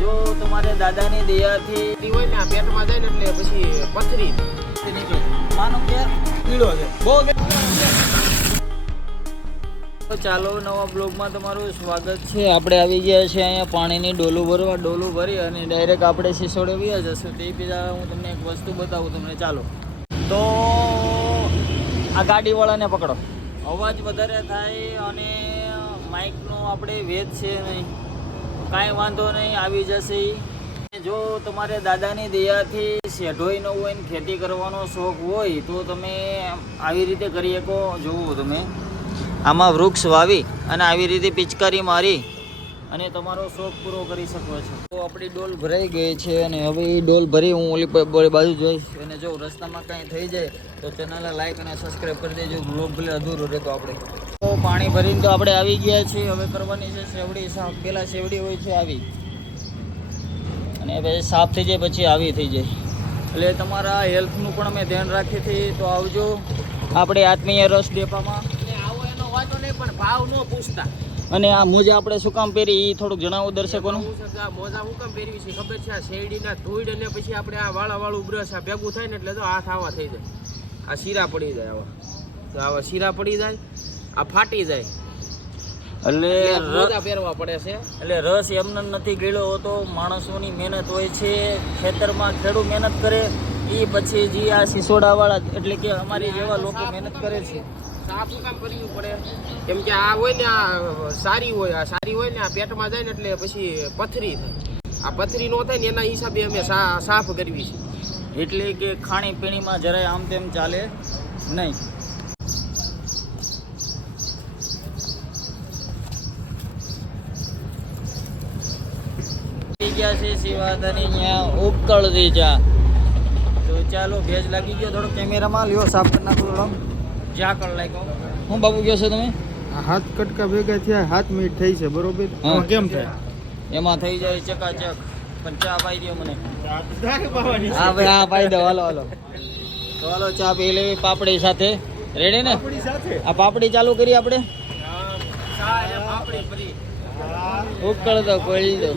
જો તમારે દાદાની દયાથી હોય ને પેટમાં જાય ને એટલે પછી પથરી. માનો કે પીળો છે. બહુ ચાલો નવા બ્લોગમાં તમારું સ્વાગત છે. આપણે આવી ગયા છે અહીંયા પાણીની ડોલું ભરવા. ડોલું ભરી અને ડાયરેક્ટ આપણે સિસોડે વ્યા જશું. તે પહેલાં હું તમને એક વસ્તુ બતાવું તમને. ચાલો. તો આ ગાડીવાળાને પકડો. અવાજ વધારે થાય અને માઇકનો આપણે વેદ છે નહીં. કાંઈ વાંધો નહીં, આવી જશે જો તમારે દાદાની દયાથી શેઢોઈ ન હોય ને ખેતી કરવાનો શોખ હોય, તો તમે આવી રીતે કરી શકો. જુઓ તમે. આમાં વૃક્ષ વાવી અને આવી રીતે પિચકારી મારી અને તમારો શોખ પૂરો કરી શકો છો. તો આપણી ડોલ ભરાઈ ગઈ છે અને હવે એ ડોલ ભરી હું ઓલી બોલી બાજુ જોઈશ. અને જો રસ્તામાં કાંઈ થઈ જાય, તો ચેનલને લાઈક અને સબસ્ક્રાઈબ કરી દેજો. બ્લોગ ભલે અધૂરો રહેતો આપણે તો પાણી ભરીને તો આપણે આવી ગયા છીએ. હવે કરવાની છે શેવડી સાફ પહેલાં શેવડી હોય છે આવી. અને પછી સાફ થઈ જાય પછી આવી થઈ જાય. એટલે તમારા હેલ્થનું પણ અમે ધ્યાન રાખીએ છીએ. તો આવજો આપણે આત્મીય રસ ડેપામાં. અને આવો એનો વાંધો નહીં પણ ભાવ ન પૂછતા. અને આ મોજા આપણે શું કામ પહેરી એ થોડુંક જણાવો દર્શકોને. મોજા શું કામ પહેરવી છે? ખબર છે આ શેરડીના ધોઈડ અને પછી આપણે આ વાળા વાળું બ્રશ આ ભેગું થાય ને એટલે તો હાથ આવા થઈ જાય. આ શીરા પડી જાય આવા. તો આવા શીરા પડી જાય. આ ફાટી જાય. એટલે પહેરવા પડે છે. એટલે રસ એમને નથી ગયેલો હોતો. માણસોની મહેનત હોય છે. ખેતરમાં ખેડૂત મહેનત કરે. એ પછી જે આ સિસોડાવાળા એટલે કે અમારી જેવા લોકો મહેનત કરે છે. સાફ કામ કરવું પડે. કેમ કે આ હોય ને આ સારી હોય. આ સારી હોય ને આ પેટમાં જાય ને એટલે પછી પથરી થાય. આ પથરી નો થાય ને એના હિસાબે અમે સાફ કરવી છે. એટલે કે ખાણી પીણીમાં જરાય આમ તેમ ચાલે નહીં થઈ ગયા છે શિવાદાની અહીંયા ચા તો ચાલો ભેજ લાગી ગયો થોડો કેમેરામાં. લ્યો સાફ કરી નાખો થોડો. ઝાકળ લાગ્યો હું. બાબુ ગયો છો તમે? હાથ કટકા ભેગા થયા હાથ મિનિટ થઈ છે બરોબર? કેમ થાય? એમાં થઈ જાય ચકાચક. પણ ચા પાઈ દો મને. હા ભાઈ હા પાઈ દો હાલો હાલો. તો હાલો ચા પી લેવી પાપડી સાથે. રેડી ને? આ પાપડી ચાલુ કરી આપણે? ચા અને ઉકળ દો કોળી દો.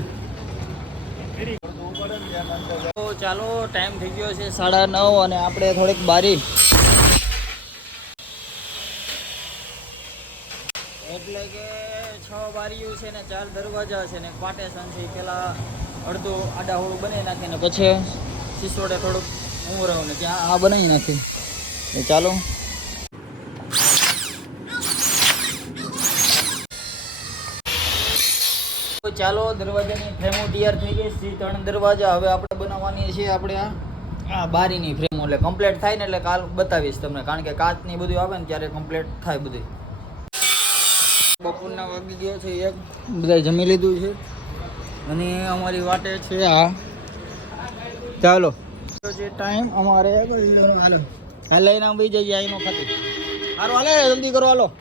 તો ચાલો ટાઈમ થઈ ગયો છે સાડા નવ અને આપણે થોડીક બારી. એટલે કે છ બારીઓ છે ને, ચાર દરવાજા છે ને પાટેશન છે પેલા અડધો આડાહોળું બનાવી નાખે ને પછી સિસોડે થોડુંક હું ને, ત્યાં આ બનાવી નાખી. ચાલો. તો ચાલો, દરવાજાની ફ્રેમો તૈયાર થઈ ગઈ. છે ત્રણ દરવાજા હવે આપણે બનાવવાની છે આપણે આ. બારીની ફ્રેમો, એટલે કમ્પ્લીટ થાય ને એટલે કાલ બતાવીશ તમને. કારણ કે કાચની બધું આવે ને ત્યારે કમ્પ્લીટ થાય બધું. બપોરના વાગી ગયો છે, એક. બધા જમી લીધું છે. અને અમારી વાટે છે આ. ચાલો. જે ટાઈમ અમારે હાલો. હાલ લઈને ભાઈ જઈએ અહીંનો ખાતે. સારું હાલે, જલ્દી કરો, હાલો.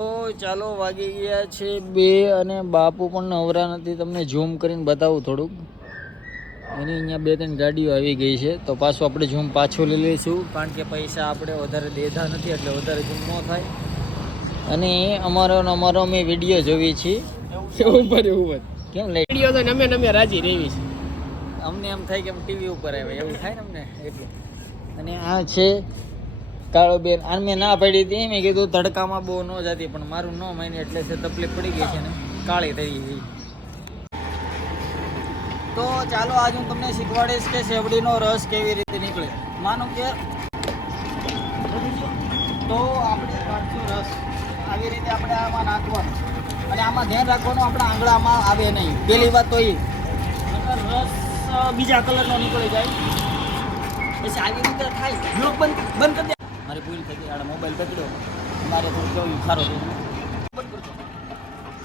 તો ચાલો વાગી ગયા છે બે અને બાપુ પણ નવરા નથી. તમને ઝૂમ કરીને બતાવું થોડુંક. એની અહીંયા બે ત્રણ ગાડીઓ આવી ગઈ છે. તો પાછું આપણે ઝૂમ પાછું લઈ લઈશું. કારણ કે પૈસા આપણે વધારે દેતા નથી એટલે વધારે ઝૂમ ન થાય. અને અમારો ને અમારો અમે વીડિયો જોવી છીએ. ઉપર ઉપર કેમ લઈ વીડિયો તો નમે અમે રાજી રહેવી છે. અમને એમ થાય કે ટીવી ઉપર આવે એવું થાય ને અમને? એટલે. અને આ છે કાળો બેન અને મેં ના પાડી હતી. મેં કીધું તડકામાં બહુ ન જતી, પણ મારું ન માની એટલે છે, તકલીફ પડી ગઈ છે ને. કાળી થઈ ગઈ તો ચાલો, આજ હું તમને શીખવાડીશ કે શેવડીનો રસ કેવી રીતે નીકળે. માનો કે, તો આપણે કાઢશું રસ. આવી રીતે આપણે આમાં નાખવાનું. અને આમાં ધ્યાન રાખવાનું, આપણા આંગળામાં આવે નહીં. પેલી વાત તો એ. રસ બીજા કલરનો નીકળી જાય. પછી આવી રીતે થાય. લોક બંધ બંધ કરી મારી ભૂલ થઈ ગઈ આડે મોબાઈલ પકડ્યો. મારે થોડું કેવું સારો થઈ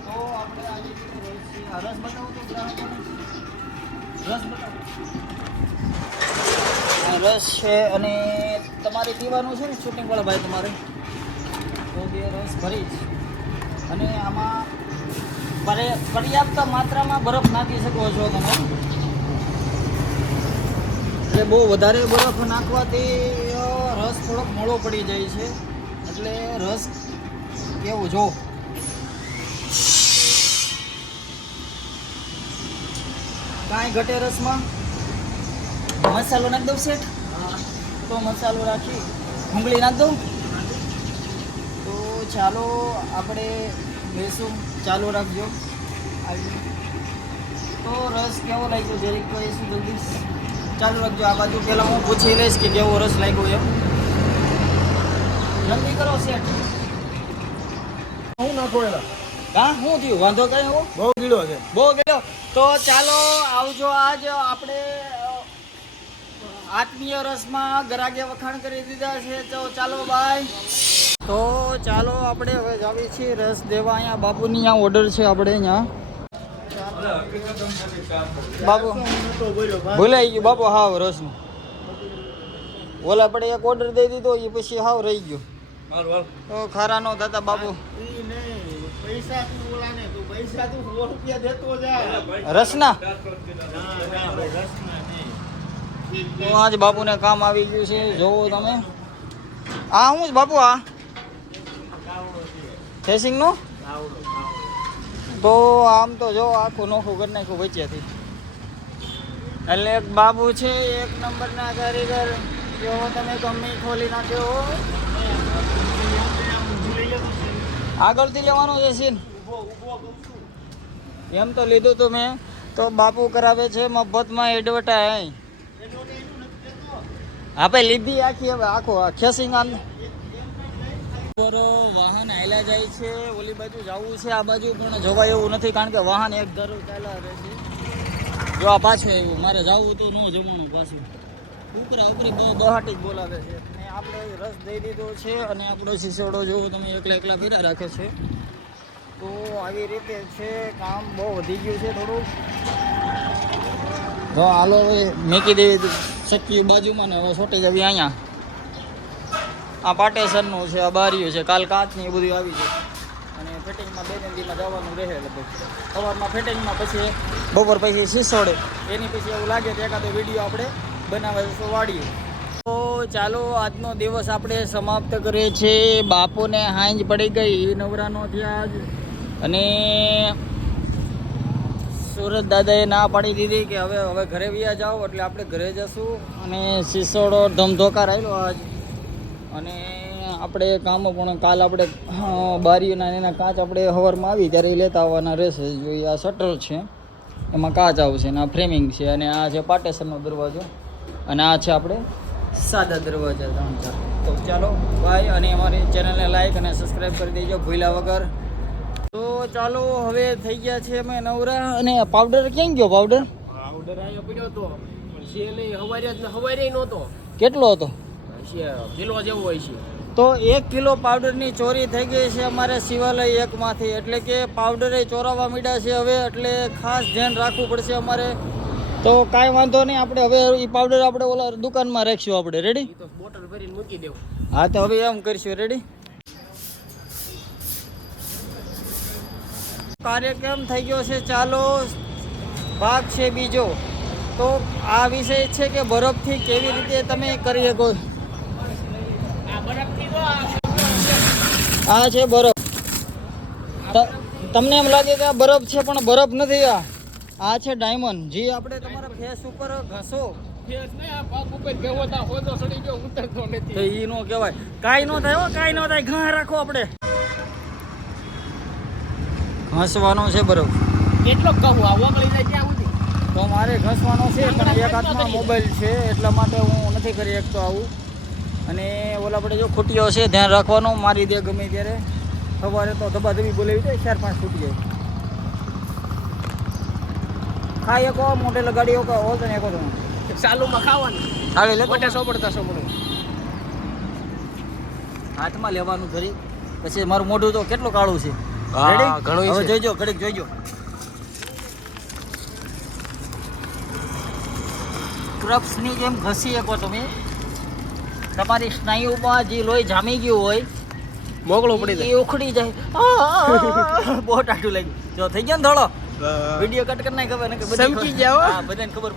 તો આપણે આજે રસ છે. બતાવું તો રસ બતાવો રસ છે અને તમારે પીવાનું છે ને શૂટિંગવાળા ભાઈ તમારે? તો બે રસ ભરી જ. અને આમાં પર્ય- પર્યાપ્ત માત્રામાં બરફ નાખી શકો છો તમે. એટલે બહુ વધારે બરફ નાખવાથી થોડોક મોડો પડી જાય છે. એટલે રસ કેવો જો. કાંઈ ઘટે રસમાં? મસાલો નાખ દઉં શેઠ? તો મસાલો રાખી ડુંગળી નાખ દઉં? તો ચાલો આપણે બેસું. ચાલુ રાખજો. તો રસ કેવો લાગ્યો? જરીક કહીશું જલ્દી ચાલુ રાખજો. આ બાજુ પહેલાં હું પૂછી લઈશ કે કેવો રસ લાગ્યો એમ. જલ્દી કરો સેટ હું નાખો એલા હા શું થયું? વાંધો કઈ એવો બહુ ગીડો છે. બહુ ગીડો. તો ચાલો આવજો આજ આપણે આત્મીય રસમાં ગરાગે વખાણ કરી દીધા છે. તો ચાલો બાય તો ચાલો આપણે હવે જાવી છીએ રસ દેવા. અહીંયા બાપુની અહીંયા ઓર્ડર છે આપણે અહીંયા. બાપુ ભૂલાઈ ગયું. બાપુ હાવ રસનું. ઓલા આપણે એક ઓર્ડર દઈ દીધો એ પછી હાવ રહી ગયો. ખારા નો થતા બાબુ. ઈ નહીં પૈસા તું ઓલાને તું પૈસા તું સો રૂપિયા દેતો જા. રસના? ના ના તો આજ બાપુને કામ આવી ગયું છે જોવો તમે. આ હું જ બાપુ આ? ફેસિંગનું? તો આમ તો જો આખું નોખું કરી નાખ્યું વચ્ચેથી. એટલે એક બાબુ છે એક નંબરના કારીગર. જો તમે ગમે ખોલી નાખ્યો આગળથી લેવાનો છે સીન. એમ તો લીધું તું મેં. તો બાપુ કરાવે છે મફતમાં એડવર્ટાઈઝ આપણે લીધી આખી હવે, આખો ખેસિંગ આમ વાહન આયલા જાય છે, ઓલી બાજુ જવું છે, આ બાજુ પણ જોવાય એવું નથી, કારણ કે વાહન એક ધરું ચાલ્યા રહે છે. જો આ પાછું આવ્યું, મારે જવું હતું, ન જમવાનું પાછું. ઉપરા ઉપરી બહુ બહાટી જ બોલાવે છે. આપણે રસ દઈ દીધો છે અને આપણો શીશોડો જો તમે એકલા એકલા ફેરા રાખે છે. તો આવી રીતે છે, કામ બહુ વધી ગયું છે થોડું તો હાલો મેકી દેવી શક્ય બાજુમાં ને હવે છોટી જવી અહીંયા. આ પાટેસરનું છે, આ બારીયું છે, કાલ કાચની એ બધું આવી છે અને ફિટિંગમાં બે ત્રણ જવાનું રહે લગભગ. સવારમાં ફિટિંગમાં પછી બપોર પછી સિસોડે એની પછી એવું લાગે તો એકાદો વીડિયો આપણે બનાવવા તો ચાલો, આજનો દિવસ આપણે સમાપ્ત કરીએ છીએ. બાપુને હાંજ પડી ગઈ, નવરાનો થયા જ અને સુરત દાદાએ ના પાડી દીધી કે હવે હવે ઘરે વ્યા જાઓ, એટલે આપણે ઘરે જશું. અને સિસોડો ધમધોકાર આવેલો આજ. અને આપણે કામો પણ કાલ આપણે બારીઓના એના કાચ આપણે હવારમાં આવી ત્યારે લેતા આવવાના રહેશે. જોઈએ, આ શટર છે. એમાં કાચ આવશે અને આ ફ્રેમિંગ છે. અને આ છે પાટેસરનો દરવાજો. અને આ છે આપણે સાદા દરવાજા ચાર. તો ચાલો ભાઈ અને અમારી ચેનલને લાઈક અને સબસ્ક્રાઈબ કરી દેજો ભૂલ્યા વગર. તો ચાલો હવે થઈ ગયા છે અમે નવરા. અને પાવડર ક્યાં ગયો પાવડર પાવડર અહીંયા પડ્યો હતો પણ નહીં હવારે જ હવારે નહોતો. કેટલો હતો? કિલો જેવો હોય છે. તો એક કિલો પાવડરની ચોરી થઈ ગઈ છે અમારે શિવાલય એકમાંથી. એટલે કે પાવડરે ચોરાવા માંડ્યા છે હવે. એટલે ખાસ ધ્યાન રાખવું પડશે અમારે. તો કાંઈ વાંધો નહીં આપણે હવે એ પાવડર આપણે ઓલા દુકાનમાં રાખીશું આપણે. રેડી બોટલ ભરીને મૂકી દેવું. હા તો હવે એમ કરીશું. રેડી કાર્યક્રમ થઈ ગયો છે. ચાલો ભાગ છે બીજો. તો આ વિષય છે કે બરફથી કેવી રીતે તમે કરી શકો? આ છે બરફ. તમને એમ લાગે કે આ બરફ છે પણ બરફ નથી આ. આ છે ડાયમંડ. જે આપણે તમારા ફેસ ઉપર ઘસો. ફેસ ને આ પાક ઉપર ગયો તા હોતો સડી ગયો ઉતરતો તો નથી ઈ નો કહેવાય. કાંઈ નો થાય હો કાંઈ નો થાય. ઘા રાખો આપણે. ઘસવાનો છે બરફ કેટલો કહું આ ઓગળી જાય ત્યાં સુધી? તો મારે ઘસવાનો છે પણ એક હાથમાં મોબાઈલ છે એટલા માટે હું નથી કરી શકતો આવું. અને ઓલા આપણે જો ખૂટીઓ છે ધ્યાન રાખવાનું મારી દે ગમે ત્યારે. સવારે તો ધબાધબી બોલાવી જાય ચાર પાંચ ખૂટી જાય ખાઈ શકો મોટે લગાડી શકો હો તો ને શકો તમે ચાલુમાં ખાવાનું ખાલી લે મોટે સોપડતા સોપડું હાથમાં લેવાનું ધરી પછી મારું મોઢું તો કેટલું કાળું છે? ઘણું હવે જોઈજો ઘડીક જોઈજો ક્રપ્સની જેમ ઘસી શકો તમે તમારી સ્નાયુમાં જે લોહી જામી ગયું હોય મોકળું પડી એ ઉખડી જાય આ, બહુ ટાઢું લાગ્યું જો થઈ ગયો ને ધોળો વીડિયો કટ કરી નાખ ખબર ને સમજી હા. બધાને ખબર